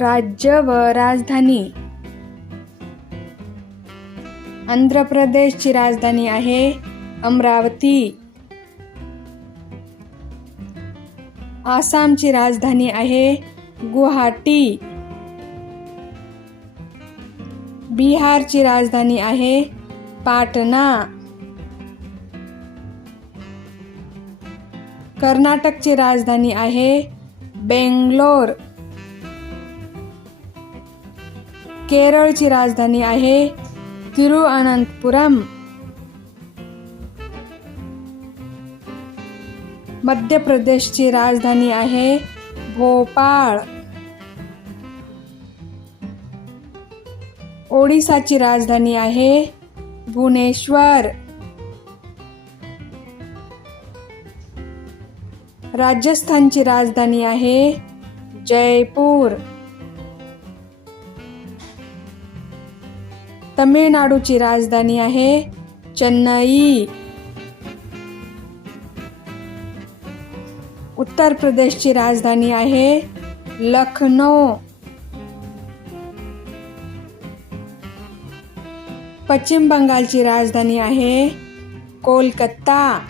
राज्य व राजधानी. आंध्र प्रदेशची राजधानी आहे अमरावती. आसामची राजधानी आहे गुवाहाटी. बिहारची राजधानी आहे पाटणा. कर्नाटकची राजधानी आहे बेंगलोर. केरळची राजधानी आहे तिरुअनंतपुरम. मध्य प्रदेशची राजधानी आहे भोपाळ. ओडिसाची राजधानी आहे भुवनेश्वर. राजस्थानची राजधानी आहे जयपूर. तमिळनाडूची राजधानी आहे चेन्नई. उत्तर प्रदेशची राजधानी आहे लखनौ. पश्चिम बंगालची राजधानी आहे कोलकाता.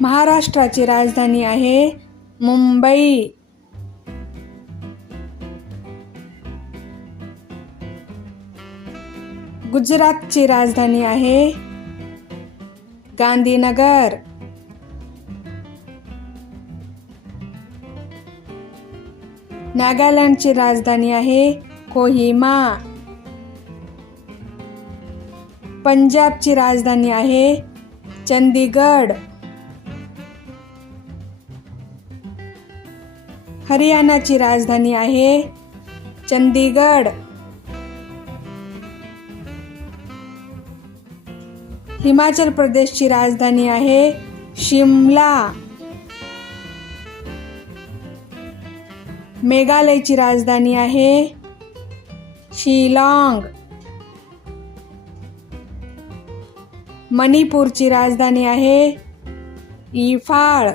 महाराष्ट्राची राजधानी आहे मुंबई. गुजरातची राजधानी आहे. गांधीनगर. नागालँडची राजधानी आहे कोहिमा. पंजाबची राजधानी आहे चंदीगड. हरियाणाची राजधानी आहे चंदीगड. हिमाचल प्रदेशची राजधानी आहे शिमला. मेघालयची राजधानी आहे शिलाँग. मणिपूरची राजधानी आहे इफाळ.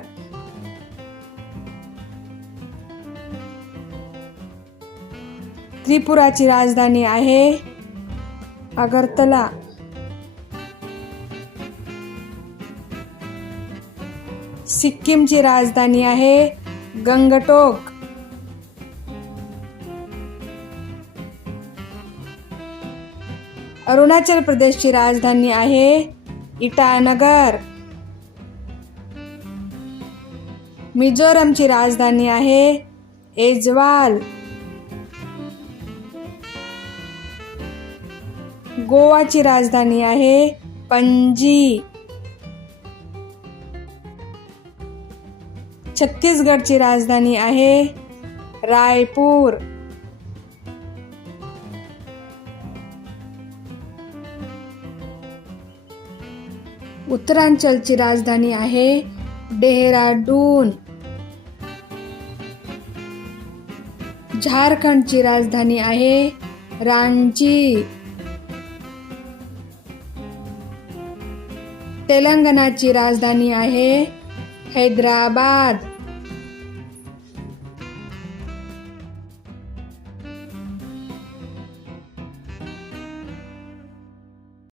त्रिपुराची राजधानी आहे अगरतला. सिक्कीमची राजधानी आहे गंगटोक. अरुणाचल प्रदेशची राजधानी आहे इटानगर. मिझोरमची राजधानी आहे एजवाल. गोवाची राजधानी आहे पणजी. छत्तीसगडची राजधानी आहे रायपूर. उत्तरांचलची राजधानी आहे डेहराडून. झारखंडची राजधानी आहे रांची. तेलंगणाची राजधानी आहे हैदराबाद.